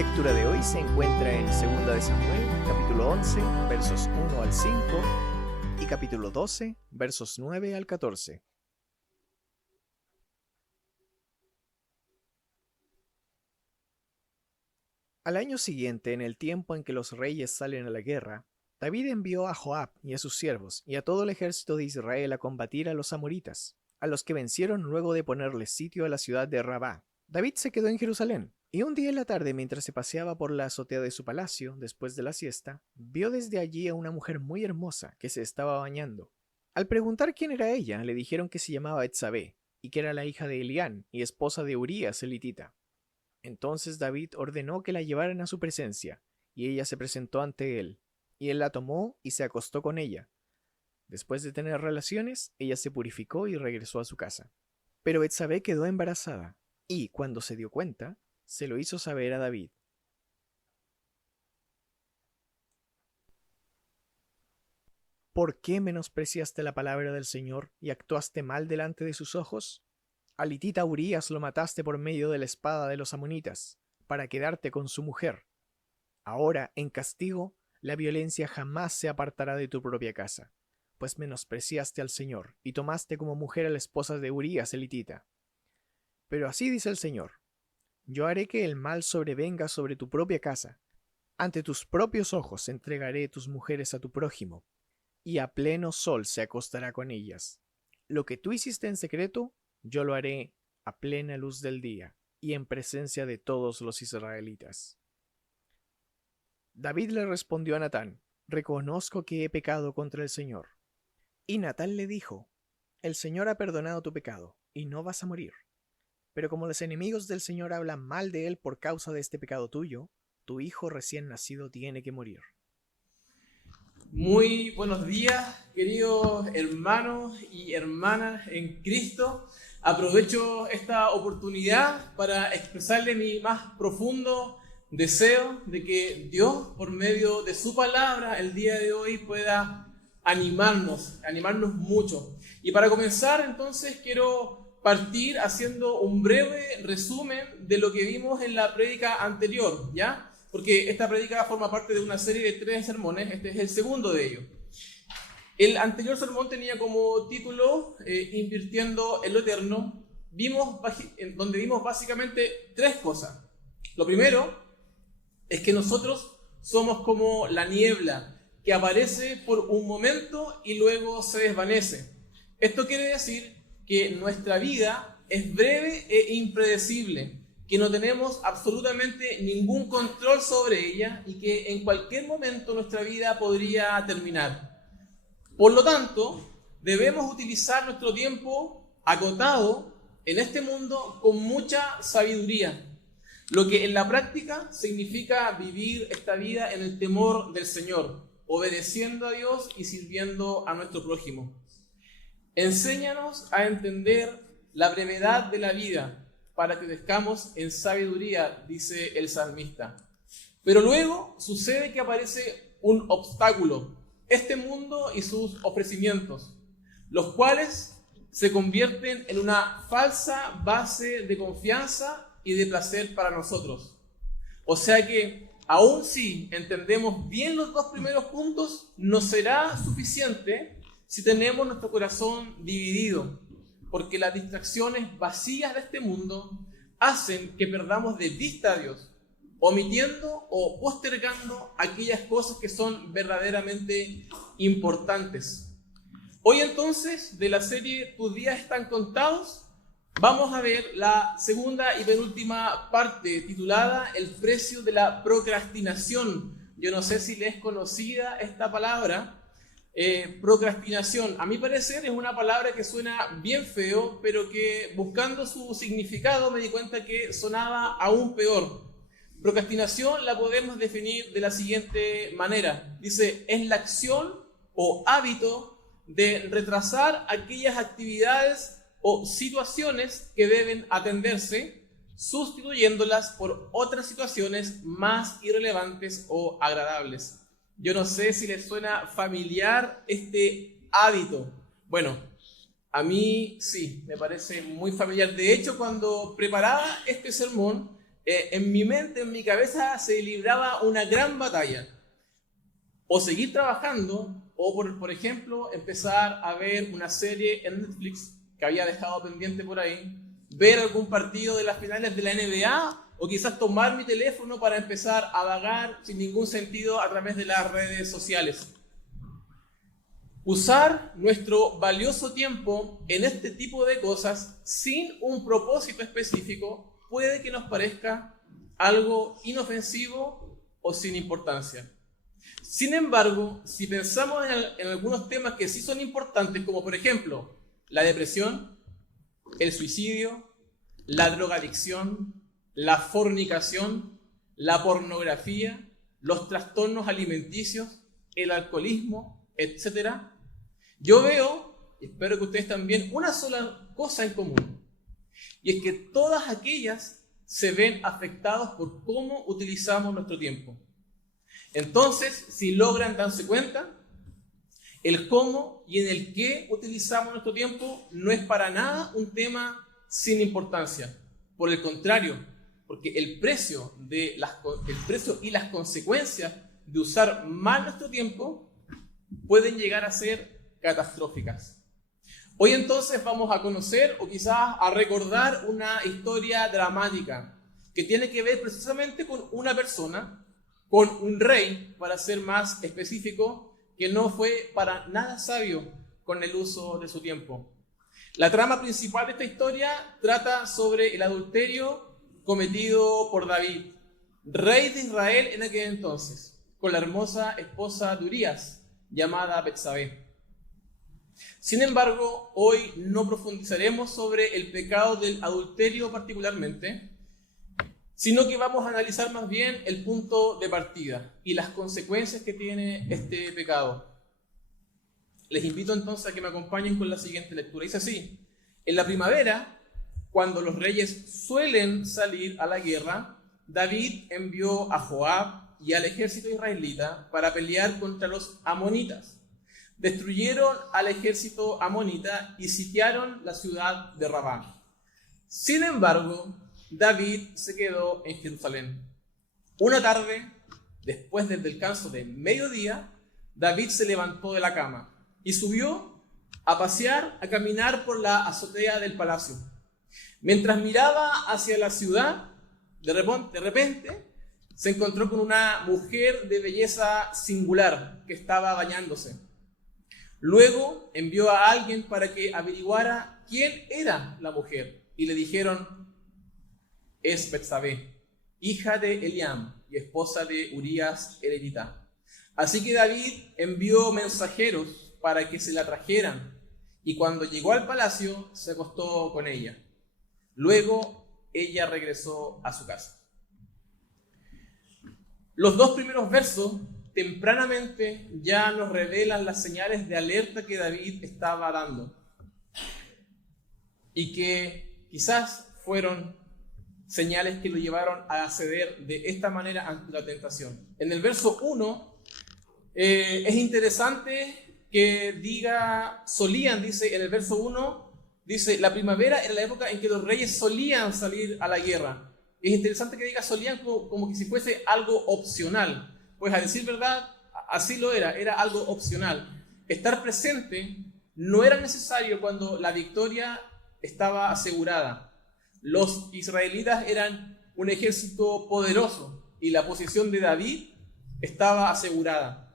lectura de hoy se encuentra en 2 de Samuel, capítulo 11, versos 1 al 5, y capítulo 12, versos 9 al 14. Al año siguiente, en el tiempo en que los reyes salen a la guerra, David envió a Joab y a sus siervos y a todo el ejército de Israel a combatir a los amoritas, a los que vencieron luego de ponerles sitio a la ciudad de Rabá. David se quedó en Jerusalén, y un día en la tarde, mientras se paseaba por la azotea de su palacio, después de la siesta, vio desde allí a una mujer muy hermosa que se estaba bañando. Al preguntar quién era ella, le dijeron que se llamaba Betsabé, y que era la hija de Elián y esposa de Urías el hitita. Entonces David ordenó que la llevaran a su presencia, y ella se presentó ante él, y él la tomó y se acostó con ella. Después de tener relaciones, ella se purificó y regresó a su casa. Pero Betsabé quedó embarazada, y cuando se dio cuenta, se lo hizo saber a David. ¿Por qué menospreciaste la palabra del Señor y actuaste mal delante de sus ojos? Al hitita Urías lo mataste por medio de la espada de los amonitas, para quedarte con su mujer. Ahora, en castigo, la violencia jamás se apartará de tu propia casa, pues menospreciaste al Señor y tomaste como mujer a la esposa de Urías el hitita. Pero así dice el Señor: yo haré que el mal sobrevenga sobre tu propia casa. Ante tus propios ojos entregaré tus mujeres a tu prójimo, y a pleno sol se acostará con ellas. Lo que tú hiciste en secreto, yo lo haré a plena luz del día, y en presencia de todos los israelitas. David le respondió a Natán: reconozco que he pecado contra el Señor. Y Natán le dijo: el Señor ha perdonado tu pecado, y no vas a morir. Pero como los enemigos del Señor hablan mal de él por causa de este pecado tuyo, tu hijo recién nacido tiene que morir. Muy buenos días, queridos hermanos y hermanas en Cristo. Aprovecho esta oportunidad para expresarle mi más profundo deseo de que Dios, por medio de su palabra, el día de hoy pueda animarnos mucho. Y para comenzar, entonces, quiero partir haciendo un breve resumen de lo que vimos en la prédica anterior, ¿ya? Porque esta prédica forma parte de una serie de 3 sermones, este es el segundo de ellos. El anterior sermón tenía como título Invirtiendo en lo Eterno, donde vimos básicamente 3 cosas. Lo primero es que nosotros somos como la niebla que aparece por un momento y luego se desvanece. Esto quiere decir que nuestra vida es breve e impredecible, que no tenemos absolutamente ningún control sobre ella y que en cualquier momento nuestra vida podría terminar. Por lo tanto, debemos utilizar nuestro tiempo agotado en este mundo con mucha sabiduría, lo que en la práctica significa vivir esta vida en el temor del Señor, obedeciendo a Dios y sirviendo a nuestro prójimo. Enséñanos a entender la brevedad de la vida para que crezcamos en sabiduría, dice el salmista. Pero luego sucede que aparece un obstáculo, este mundo y sus ofrecimientos, los cuales se convierten en una falsa base de confianza y de placer para nosotros. O sea que, aun si entendemos bien los 2 primeros puntos, no será suficiente si tenemos nuestro corazón dividido, porque las distracciones vacías de este mundo hacen que perdamos de vista a Dios, omitiendo o postergando aquellas cosas que son verdaderamente importantes. Hoy entonces, de la serie Tus días están contados, vamos a ver la segunda y penúltima parte titulada El precio de la procrastinación. Yo no sé si les es conocida esta palabra. Procrastinación, a mi parecer, es una palabra que suena bien feo, pero que buscando su significado me di cuenta que sonaba aún peor. Procrastinación la podemos definir de la siguiente manera. Dice, es la acción o hábito de retrasar aquellas actividades o situaciones que deben atenderse, sustituyéndolas por otras situaciones más irrelevantes o agradables. Yo no sé si les suena familiar este hábito. Bueno, a mí sí, me parece muy familiar. De hecho, cuando preparaba este sermón, en mi mente, en mi cabeza, se libraba una gran batalla. O seguir trabajando, o por ejemplo, empezar a ver una serie en Netflix que había dejado pendiente por ahí, ver algún partido de las finales de la NBA, o quizás tomar mi teléfono para empezar a vagar sin ningún sentido a través de las redes sociales. Usar nuestro valioso tiempo en este tipo de cosas sin un propósito específico puede que nos parezca algo inofensivo o sin importancia. Sin embargo, si pensamos en algunos temas que sí son importantes, como por ejemplo la depresión, el suicidio, la drogadicción, la fornicación, la pornografía, los trastornos alimenticios, el alcoholismo, etc., yo veo, y espero que ustedes también, una sola cosa en común, y es que todas aquellas se ven afectadas por cómo utilizamos nuestro tiempo. Entonces, si logran darse cuenta, el cómo y en el qué utilizamos nuestro tiempo no es para nada un tema sin importancia. Por el contrario, porque el precio y las consecuencias de usar mal nuestro tiempo pueden llegar a ser catastróficas. Hoy entonces vamos a conocer o quizás a recordar una historia dramática que tiene que ver precisamente con una persona, con un rey, para ser más específico, que no fue para nada sabio con el uso de su tiempo. La trama principal de esta historia trata sobre el adulterio cometido por David, rey de Israel en aquel entonces, con la hermosa esposa de Urías, llamada Betsabé. Sin embargo, hoy no profundizaremos sobre el pecado del adulterio particularmente, sino que vamos a analizar más bien el punto de partida y las consecuencias que tiene este pecado. Les invito entonces a que me acompañen con la siguiente lectura. Dice así: en la primavera, cuando los reyes suelen salir a la guerra, David envió a Joab y al ejército israelita para pelear contra los amonitas. Destruyeron al ejército amonita y sitiaron la ciudad de Rabá. Sin embargo, David se quedó en Jerusalén. Una tarde, después del descanso de mediodía, David se levantó de la cama y subió a pasear, a caminar por la azotea del palacio. Mientras miraba hacia la ciudad, de repente se encontró con una mujer de belleza singular que estaba bañándose. Luego envió a alguien para que averiguara quién era la mujer y le dijeron: es Betsabé, hija de Eliam y esposa de Urías el Heritá. Así que David envió mensajeros para que se la trajeran, y cuando llegó al palacio se acostó con ella. Luego ella regresó a su casa. Los dos primeros versos tempranamente ya nos revelan las señales de alerta que David estaba dando y que quizás fueron señales que lo llevaron a ceder de esta manera ante la tentación. En el verso 1 es interesante que diga solían, dice en el verso 1, dice la primavera era la época en que los reyes solían salir a la guerra. Es interesante que diga solían como que si fuese algo opcional. Pues a decir verdad, así lo era algo opcional. Estar presente no era necesario cuando la victoria estaba asegurada. Los israelitas eran un ejército poderoso y la posición de David estaba asegurada.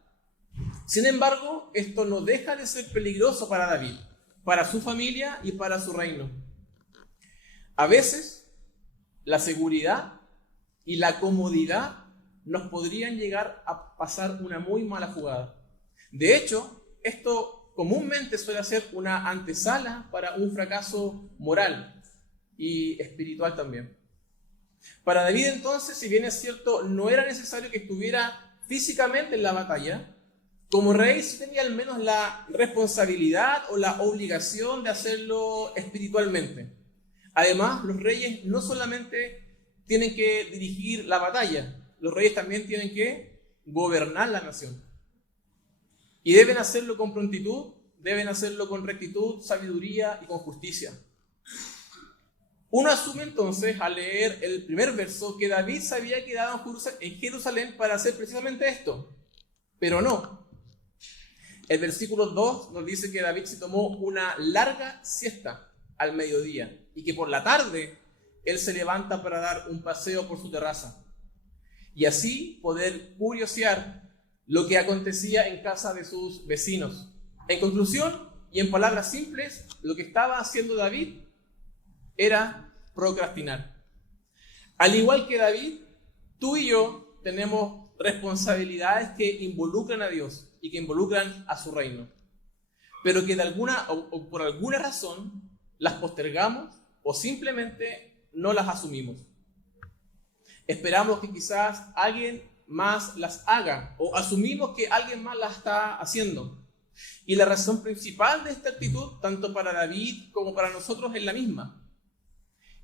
Sin embargo, esto no deja de ser peligroso para David, para su familia y para su reino. A veces, la seguridad y la comodidad nos podrían llegar a pasar una muy mala jugada. De hecho, esto comúnmente suele ser una antesala para un fracaso moral y espiritual también. Para David entonces, si bien es cierto, no era necesario que estuviera físicamente en la batalla, como rey sí tenía al menos la responsabilidad o la obligación de hacerlo espiritualmente. Además, los reyes no solamente tienen que dirigir la batalla, los reyes también tienen que gobernar la nación. Y deben hacerlo con prontitud, deben hacerlo con rectitud, sabiduría y con justicia. Uno asume entonces al leer el primer verso que David se había quedado en Jerusalén para hacer precisamente esto, pero no. El versículo 2 nos dice que David se tomó una larga siesta al mediodía y que por la tarde él se levanta para dar un paseo por su terraza y así poder curiosear lo que acontecía en casa de sus vecinos. En conclusión, y en palabras simples, lo que estaba haciendo David era procrastinar. Al igual que David, tú y yo tenemos responsabilidades que involucran a Dios y que involucran a su reino, pero que de alguna o por alguna razón las postergamos o simplemente no las asumimos. Esperamos que quizás alguien más las haga o asumimos que alguien más las está haciendo. Y la razón principal de esta actitud, tanto para David como para nosotros, es la misma.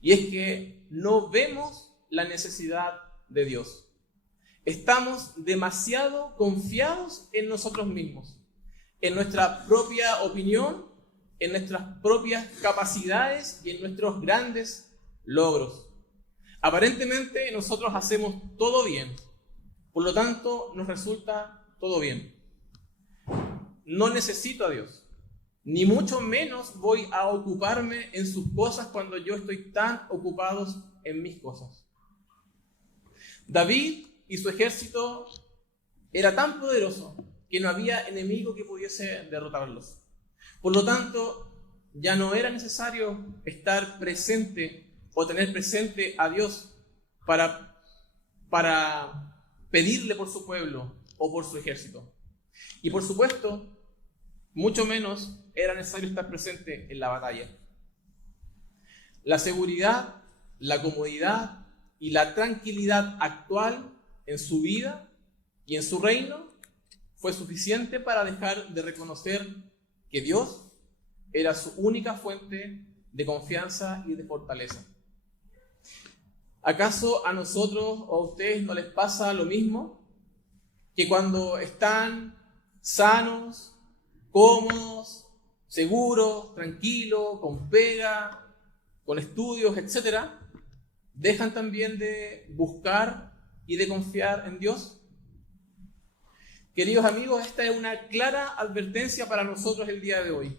Y es que no vemos la necesidad de Dios. Estamos demasiado confiados en nosotros mismos, en nuestra propia opinión, en nuestras propias capacidades y en nuestros grandes logros. Aparentemente nosotros hacemos todo bien, por lo tanto nos resulta todo bien. No necesito a Dios, ni mucho menos voy a ocuparme en sus cosas cuando yo estoy tan ocupado en mis cosas. David y su ejército era tan poderoso que no había enemigo que pudiese derrotarlos. Por lo tanto, ya no era necesario estar presente o tener presente a Dios para pedirle por su pueblo o por su ejército. Y por supuesto, mucho menos era necesario estar presente en la batalla. La seguridad, la comodidad y la tranquilidad actual en su vida y en su reino fue suficiente para dejar de reconocer que Dios era su única fuente de confianza y de fortaleza. ¿Acaso a nosotros o a ustedes no les pasa lo mismo? Que cuando están sanos, cómodos, seguros, tranquilos, con pega, con estudios, etc., dejan también de buscar y de confiar en Dios. Queridos amigos, esta es una clara advertencia para nosotros el día de hoy.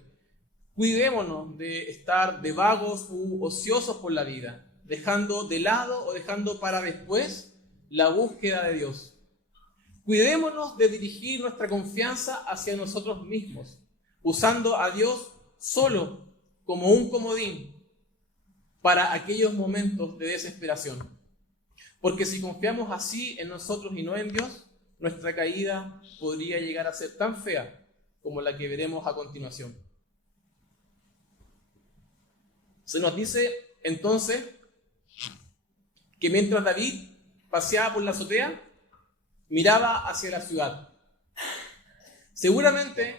Cuidémonos de estar de vagos u ociosos por la vida, dejando de lado o dejando para después la búsqueda de Dios. Cuidémonos de dirigir nuestra confianza hacia nosotros mismos, usando a Dios solo como un comodín para aquellos momentos de desesperación. Porque si confiamos así en nosotros y no en Dios, nuestra caída podría llegar a ser tan fea como la que veremos a continuación. Se nos dice entonces que mientras David paseaba por la azotea, miraba hacia la ciudad. Seguramente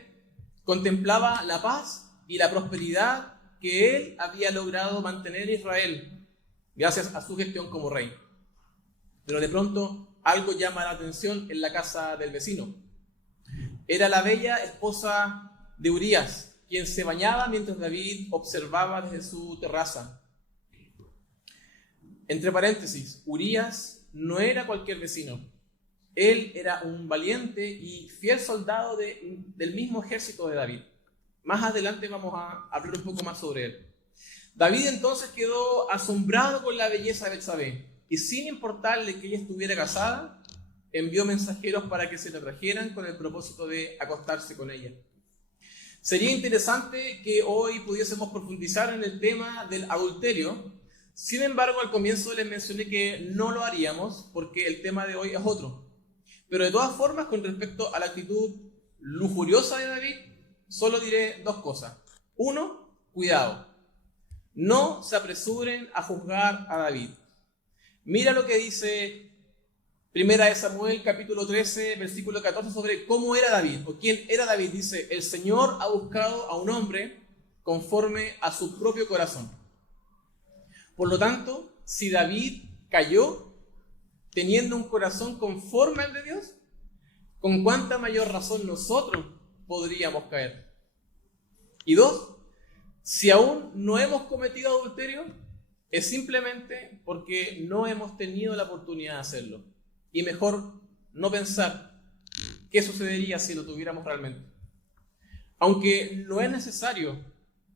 contemplaba la paz y la prosperidad que él había logrado mantener en Israel gracias a su gestión como rey. Pero de pronto algo llama la atención en la casa del vecino. Era la bella esposa de Urías, quien se bañaba mientras David observaba desde su terraza. Entre paréntesis, Urías no era cualquier vecino. Él era un valiente y fiel soldado del mismo ejército de David. Más adelante vamos a hablar un poco más sobre él. David entonces quedó asombrado con la belleza de Betsabé y sin importarle que ella estuviera casada, envió mensajeros para que se la trajeran con el propósito de acostarse con ella. Sería interesante que hoy pudiésemos profundizar en el tema del adulterio. Sin embargo, al comienzo les mencioné que no lo haríamos porque el tema de hoy es otro. Pero de todas formas, con respecto a la actitud lujuriosa de David, solo diré dos cosas. Uno, cuidado. No se apresuren a juzgar a David. Mira lo que dice Primera de Samuel, capítulo 13, versículo 14, sobre cómo era David, o quién era David. Dice, el Señor ha buscado a un hombre conforme a su propio corazón. Por lo tanto, si David cayó teniendo un corazón conforme al de Dios, ¿con cuánta mayor razón nosotros podríamos caer? Y dos, si aún no hemos cometido adulterio, es simplemente porque no hemos tenido la oportunidad de hacerlo. Y mejor no pensar qué sucedería si lo tuviéramos realmente. Aunque no es necesario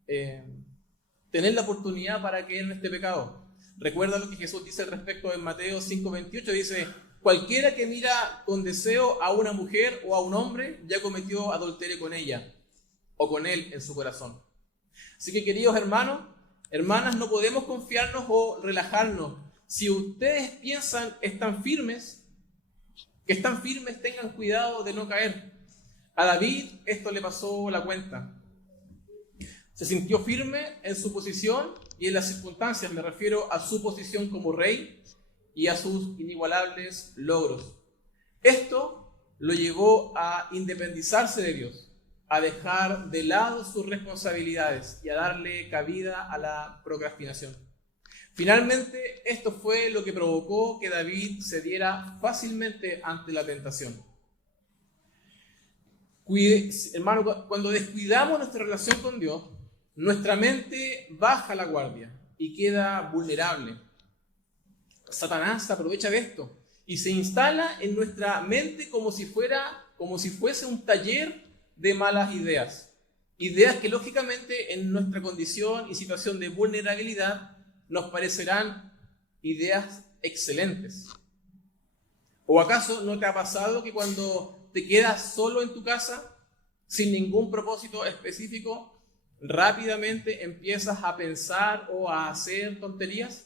tener la oportunidad para caer en este pecado. Recuerda lo que Jesús dice al respecto en Mateo 5:28, dice: cualquiera que mira con deseo a una mujer o a un hombre ya cometió adulterio con ella o con él en su corazón. Así que, queridos hermanos, hermanas, no podemos confiarnos o relajarnos. Si ustedes piensan que están firmes, tengan cuidado de no caer. A David esto le pasó la cuenta. Se sintió firme en su posición y en las circunstancias, me refiero a su posición como rey y a sus inigualables logros. Esto lo llevó a independizarse de Dios, a dejar de lado sus responsabilidades y a darle cabida a la procrastinación. Finalmente, esto fue lo que provocó que David cediera fácilmente ante la tentación. Hermano, cuando descuidamos nuestra relación con Dios, nuestra mente baja la guardia y queda vulnerable. Satanás se aprovecha de esto y se instala en nuestra mente como si fuese un taller de malas ideas. Ideas que lógicamente en nuestra condición y situación de vulnerabilidad nos parecerán ideas excelentes. ¿O acaso no te ha pasado que cuando te quedas solo en tu casa, sin ningún propósito específico, rápidamente empiezas a pensar o a hacer tonterías?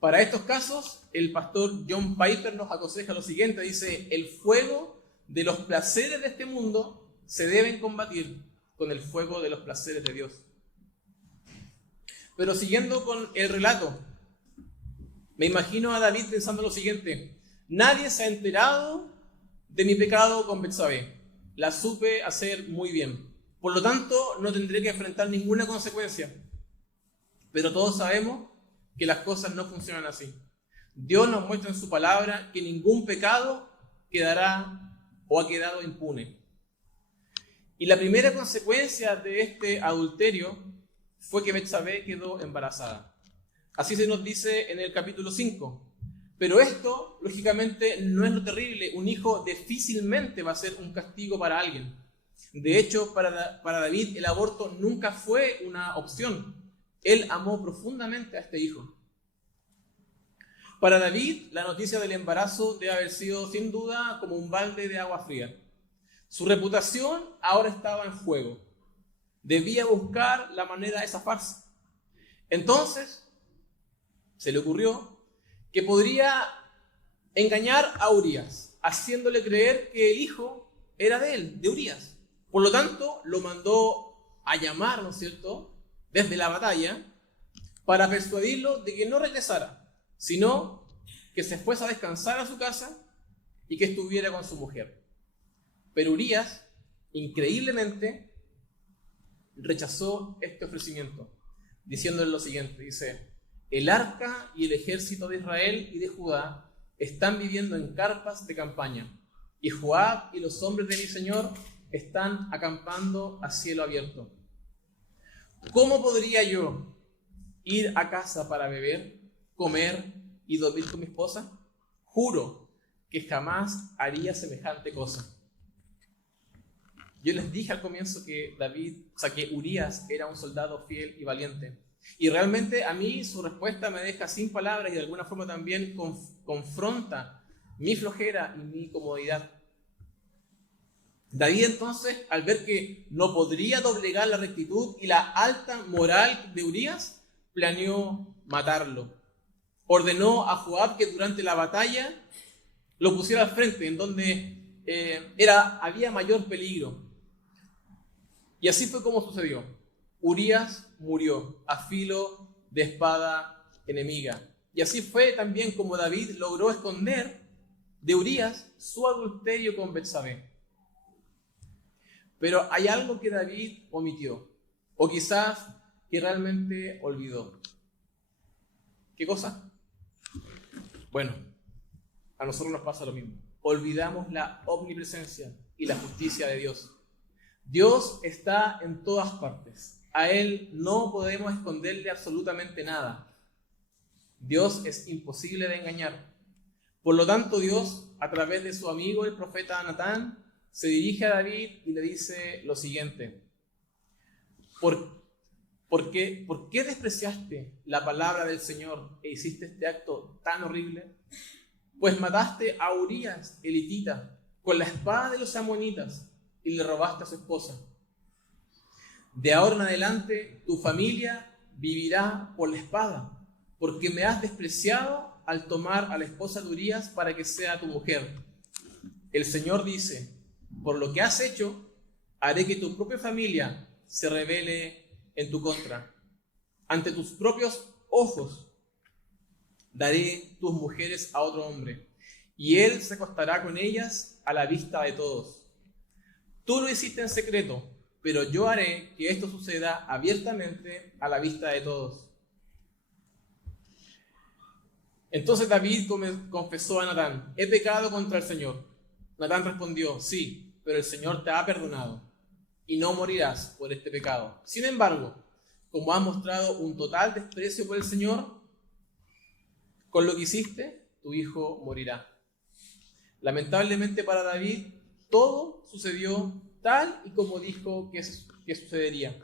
Para estos casos, el pastor John Piper nos aconseja lo siguiente, dice: el fuego de los placeres de este mundo se deben combatir con el fuego de los placeres de Dios. Pero siguiendo con el relato, me imagino a David pensando lo siguiente: nadie se ha enterado de mi pecado con Betsabé, la supe hacer muy bien, por lo tanto no tendré que enfrentar ninguna consecuencia. Pero todos sabemos que las cosas no funcionan así. Dios nos muestra en su palabra que ningún pecado quedará o ha quedado impune. Y la primera consecuencia de este adulterio fue que Betsabé quedó embarazada. Así se nos dice en el capítulo 5. Pero esto, lógicamente, no es lo terrible. Un hijo difícilmente va a ser un castigo para alguien. De hecho, para David el aborto nunca fue una opción. Él amó profundamente a este hijo. Para David, la noticia del embarazo debe haber sido sin duda como un balde de agua fría. Su reputación ahora estaba en juego. Debía buscar la manera de zafarse. Entonces, se le ocurrió que podría engañar a Urías, haciéndole creer que el hijo era de él, de Urías. Por lo tanto, lo mandó a llamar, ¿no es cierto?, desde la batalla, para persuadirlo de que no regresara, sino que se fuese a descansar a su casa y que estuviera con su mujer. Pero Urías, increíblemente, rechazó este ofrecimiento, diciéndole lo siguiente, dice: el arca y el ejército de Israel y de Judá están viviendo en carpas de campaña, y Joab y los hombres de mi señor están acampando a cielo abierto. ¿Cómo podría yo ir a casa para beber, comer y dormir con mi esposa? Juro que jamás haría semejante cosa. Yo les dije al comienzo que que Urías era un soldado fiel y valiente. Y realmente a mí su respuesta me deja sin palabras y de alguna forma también confronta mi flojera y mi comodidad. David entonces, al ver que no podría doblegar la rectitud y la alta moral de Urías, planeó matarlo. Ordenó a Joab que durante la batalla lo pusiera al frente, en donde había mayor peligro. Y así fue como sucedió. Urías murió a filo de espada enemiga. Y así fue también como David logró esconder de Urías su adulterio con Betsabé. Pero hay algo que David omitió, o quizás que realmente olvidó. ¿Qué cosa? Bueno, a nosotros nos pasa lo mismo. Olvidamos la omnipresencia y la justicia de Dios. Dios está en todas partes, a Él no podemos esconderle absolutamente nada. Dios es imposible de engañar. Por lo tanto, Dios, a través de su amigo el profeta Natán, se dirige a David y le dice lo siguiente: ¿Por qué despreciaste la palabra del Señor e hiciste este acto tan horrible? Pues mataste a Urías, el hitita, con la espada de los amonitas y le robaste a su esposa. De ahora en adelante tu familia vivirá por la espada, porque me has despreciado al tomar a la esposa de Urías para que sea tu mujer. El Señor dice: por lo que has hecho, haré que tu propia familia se rebele en tu contra. Ante tus propios ojos daré tus mujeres a otro hombre, y él se acostará con ellas a la vista de todos. Tú lo hiciste en secreto, pero yo haré que esto suceda abiertamente a la vista de todos. Entonces David confesó a Natán: he pecado contra el Señor. Natán respondió: sí, pero el Señor te ha perdonado y no morirás por este pecado. Sin embargo, como has mostrado un total desprecio por el Señor, con lo que hiciste, tu hijo morirá. Lamentablemente para David, todo sucedió tal y como dijo que sucedería.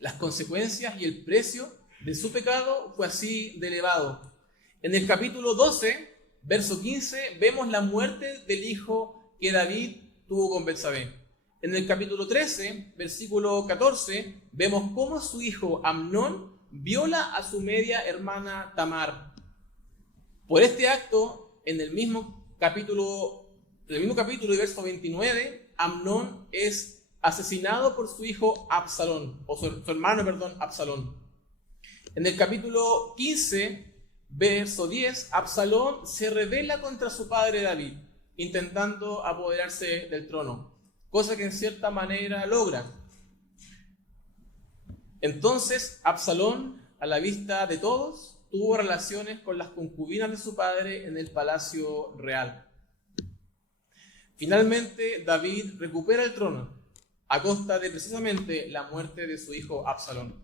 Las consecuencias y el precio de su pecado fue así de elevado. En el capítulo 12, verso 15, vemos la muerte del hijo que David tuvo con Betsabé. En el capítulo 13, versículo 14, vemos cómo su hijo Amnón viola a su media hermana Tamar. Por este acto, en el mismo capítulo y verso 29, Amnón es asesinado por su hijo Absalón, o su hermano, Absalón. En el capítulo 15, verso 10, Absalón se rebela contra su padre David, intentando apoderarse del trono, cosa que en cierta manera logra. Entonces Absalón, a la vista de todos, tuvo relaciones con las concubinas de su padre en el palacio real. Finalmente David recupera el trono a costa de precisamente la muerte de su hijo Absalón.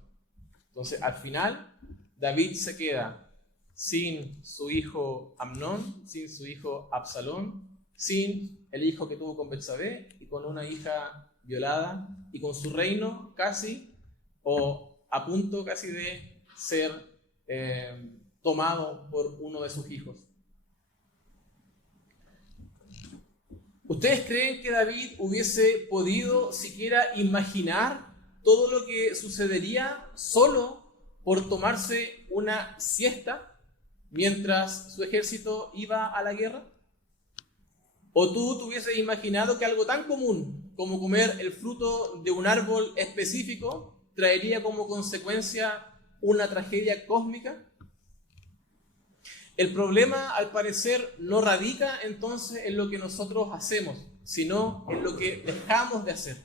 Entonces al final David se queda sin su hijo Amnón, sin su hijo Absalón, sin el hijo que tuvo con Betsabé y con una hija violada, y con su reino casi o a punto casi de ser tomado por uno de sus hijos. ¿Ustedes creen que David hubiese podido siquiera imaginar todo lo que sucedería solo por tomarse una siesta mientras su ejército iba a la guerra? ¿O tú te hubieses imaginado que algo tan común como comer el fruto de un árbol específico traería como consecuencia una tragedia cósmica? El problema, al parecer, no radica entonces en lo que nosotros hacemos, sino en lo que dejamos de hacer.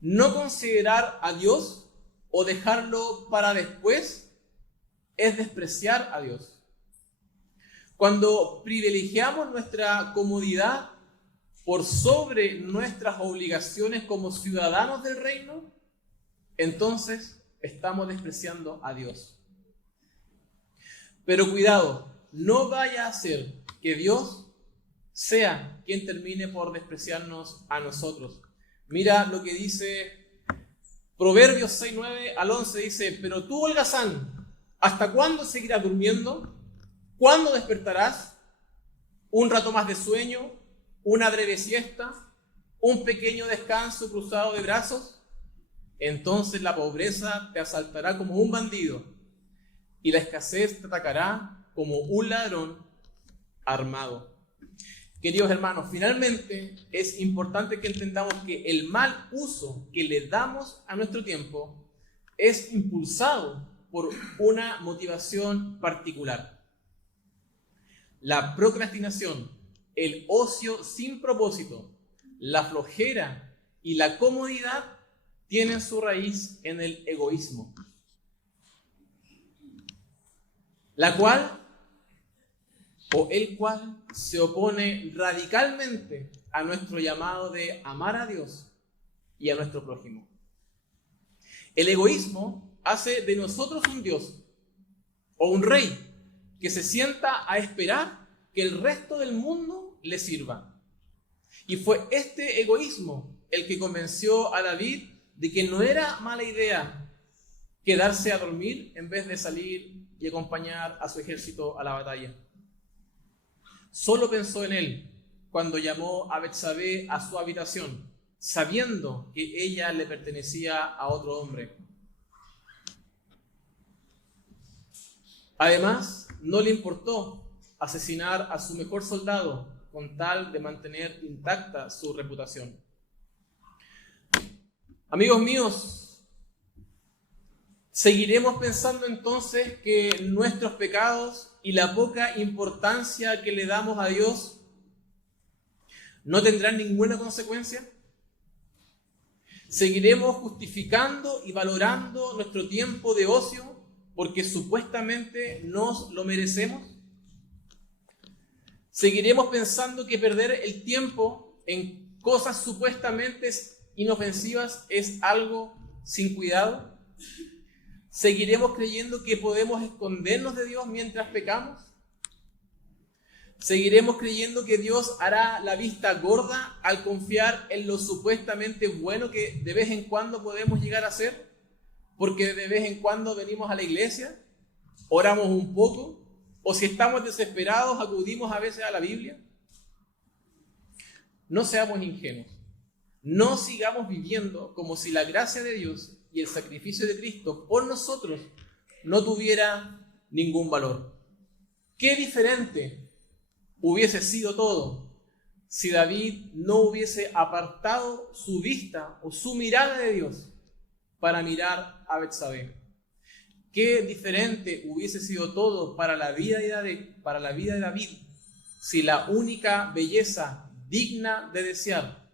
No considerar a Dios o dejarlo para después es despreciar a Dios. Cuando privilegiamos nuestra comodidad por sobre nuestras obligaciones como ciudadanos del reino, entonces estamos despreciando a Dios. Pero cuidado, no vaya a ser que Dios sea quien termine por despreciarnos a nosotros. Mira lo que dice Proverbios 6:9 al 11, dice: pero tú, holgazán, ¿hasta cuándo seguirás durmiendo? ¿Cuándo despertarás? ¿Un rato más de sueño? ¿Una breve siesta? ¿Un pequeño descanso cruzado de brazos? Entonces la pobreza te asaltará como un bandido y la escasez te atacará como un ladrón armado. Queridos hermanos, finalmente es importante que entendamos que el mal uso que le damos a nuestro tiempo es impulsado por una motivación particular. La procrastinación, el ocio sin propósito, la flojera y la comodidad tienen su raíz en el egoísmo, la cual o el cual se opone radicalmente a nuestro llamado de amar a Dios y a nuestro prójimo. El egoísmo hace de nosotros un Dios o un rey que se sienta a esperar que el resto del mundo le sirva. Y fue este egoísmo el que convenció a David de que no era mala idea quedarse a dormir en vez de salir y acompañar a su ejército a la batalla. Solo pensó en él cuando llamó a Betsabé a su habitación, sabiendo que ella le pertenecía a otro hombre. Además, no le importó asesinar a su mejor soldado con tal de mantener intacta su reputación. Amigos míos, ¿seguiremos pensando entonces que nuestros pecados y la poca importancia que le damos a Dios no tendrán ninguna consecuencia? ¿Seguiremos justificando y valorando nuestro tiempo de ocio porque supuestamente nos lo merecemos? ¿Seguiremos pensando que perder el tiempo en cosas supuestamente inofensivas es algo sin cuidado? ¿Seguiremos creyendo que podemos escondernos de Dios mientras pecamos? ¿Seguiremos creyendo que Dios hará la vista gorda al confiar en lo supuestamente bueno que de vez en cuando podemos llegar a hacer? Porque de vez en cuando venimos a la iglesia, oramos un poco, o si estamos desesperados, acudimos a veces a la Biblia. No seamos ingenuos. No sigamos viviendo como si la gracia de Dios y el sacrificio de Cristo por nosotros no tuviera ningún valor. Qué diferente hubiese sido todo si David no hubiese apartado su vista o su mirada de Dios para mirar a Betsabé. Qué diferente hubiese sido todo para la vida de David si la única belleza digna de desear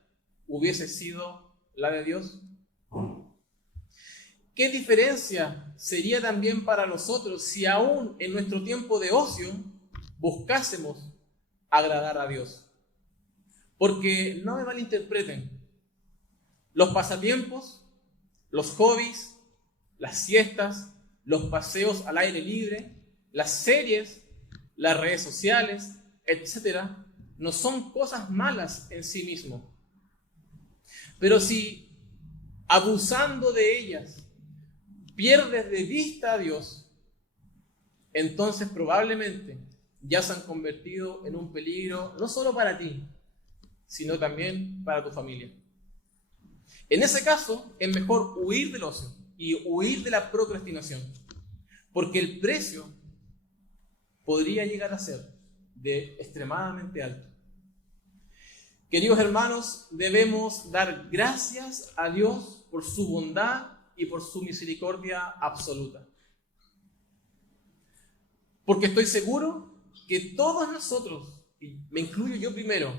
hubiese sido la de Dios. ¿Qué diferencia sería también para nosotros si aún en nuestro tiempo de ocio buscásemos agradar a Dios? Porque no me malinterpreten, los pasatiempos, los hobbies, las siestas, los paseos al aire libre, las series, las redes sociales, etcétera, no son cosas malas en sí mismos. Pero si abusando de ellas pierdes de vista a Dios, entonces probablemente ya se han convertido en un peligro no solo para ti, sino también para tu familia. En ese caso, es mejor huir del ocio y huir de la procrastinación, porque el precio podría llegar a ser de extremadamente alto. Queridos hermanos, debemos dar gracias a Dios por su bondad y por su misericordia absoluta. Porque estoy seguro que todos nosotros, y me incluyo yo primero,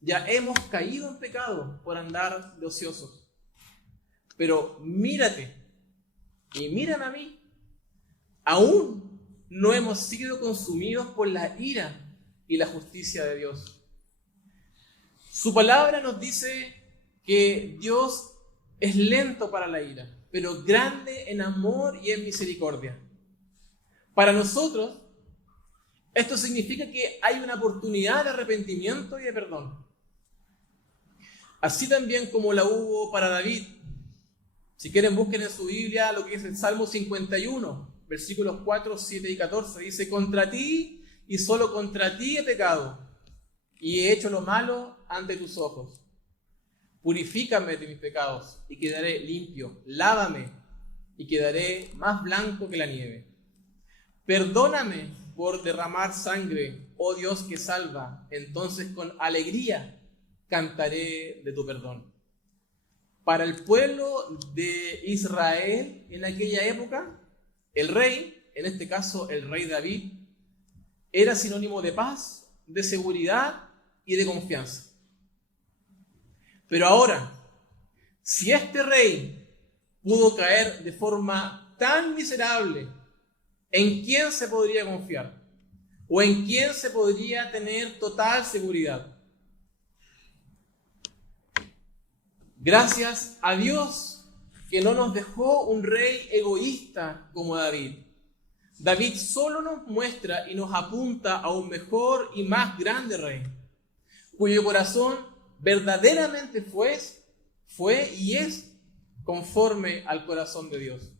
ya hemos caído en pecado por andar de ociosos. Pero mírate y mírame a mí. Aún no hemos sido consumidos por la ira y la justicia de Dios. Su palabra nos dice que Dios es lento para la ira, pero grande en amor y en misericordia. Para nosotros, esto significa que hay una oportunidad de arrepentimiento y de perdón. Así también como la hubo para David. Si quieren, busquen en su Biblia lo que es el Salmo 51, versículos 4, 7 y 14. Dice: contra ti y solo contra ti he pecado, y he hecho lo malo ante tus ojos. Purifícame de mis pecados y quedaré limpio. Lávame y quedaré más blanco que la nieve. Perdóname por derramar sangre, oh Dios que salva. Entonces con alegría cantaré de tu perdón. Para el pueblo de Israel en aquella época, el rey, en este caso el rey David, era sinónimo de paz, de seguridad y de confianza. Pero ahora, si este rey pudo caer de forma tan miserable, ¿en quién se podría confiar? ¿O en quién se podría tener total seguridad? Gracias a Dios que no nos dejó un rey egoísta como David. David solo nos muestra y nos apunta a un mejor y más grande rey, cuyo corazón verdaderamente fue y es conforme al corazón de Dios.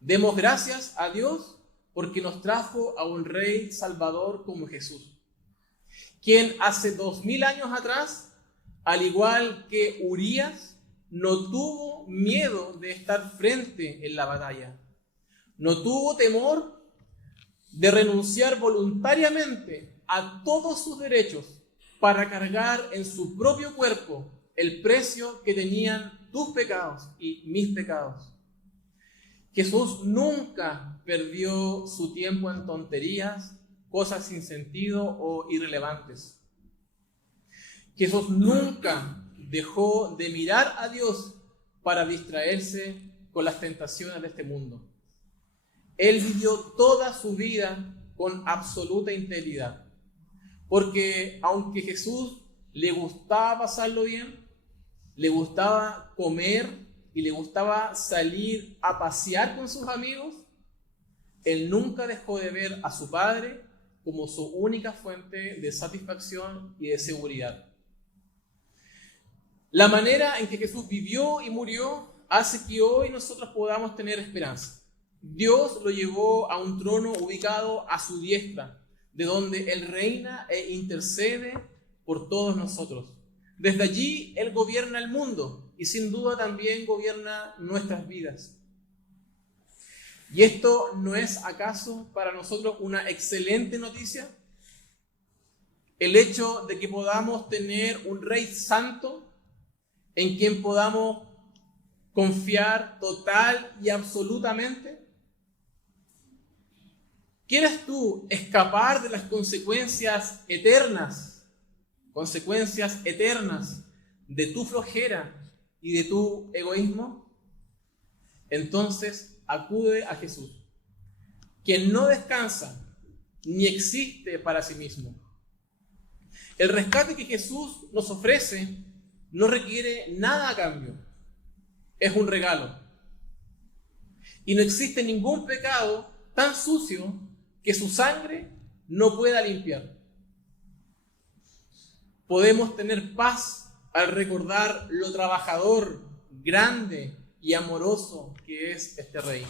Demos gracias a Dios porque nos trajo a un rey salvador como Jesús, quien hace 2000 años atrás, al igual que Urías, no tuvo miedo de estar frente en la batalla. No tuvo temor de renunciar voluntariamente a todos sus derechos para cargar en su propio cuerpo el precio que tenían tus pecados y mis pecados. Jesús nunca perdió su tiempo en tonterías, cosas sin sentido o irrelevantes. Jesús nunca dejó de mirar a Dios para distraerse con las tentaciones de este mundo. Él vivió toda su vida con absoluta integridad, porque aunque Jesús le gustaba pasarlo bien, le gustaba comer y le gustaba salir a pasear con sus amigos, Él nunca dejó de ver a su Padre como su única fuente de satisfacción y de seguridad. La manera en que Jesús vivió y murió hace que hoy nosotros podamos tener esperanza. Dios lo llevó a un trono ubicado a su diestra, de donde Él reina e intercede por todos nosotros. Desde allí Él gobierna el mundo y sin duda también gobierna nuestras vidas. ¿Y esto no es acaso para nosotros una excelente noticia? El hecho de que podamos tener un Rey Santo en quien podamos confiar total y absolutamente. ¿Quieres tú escapar de las consecuencias eternas de tu flojera y de tu egoísmo? Entonces acude a Jesús, quien no descansa ni existe para sí mismo. El rescate que Jesús nos ofrece no requiere nada a cambio. Es un regalo. Y no existe ningún pecado tan sucio que su sangre no pueda limpiar. Podemos tener paz al recordar lo trabajador, grande y amoroso que es este Rey.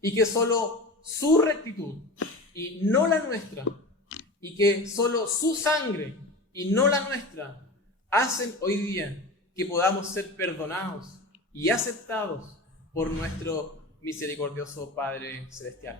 Y que solo su rectitud y no la nuestra, y que solo su sangre y no la nuestra, hacen hoy día que podamos ser perdonados y aceptados por nuestro misericordioso Padre Celestial.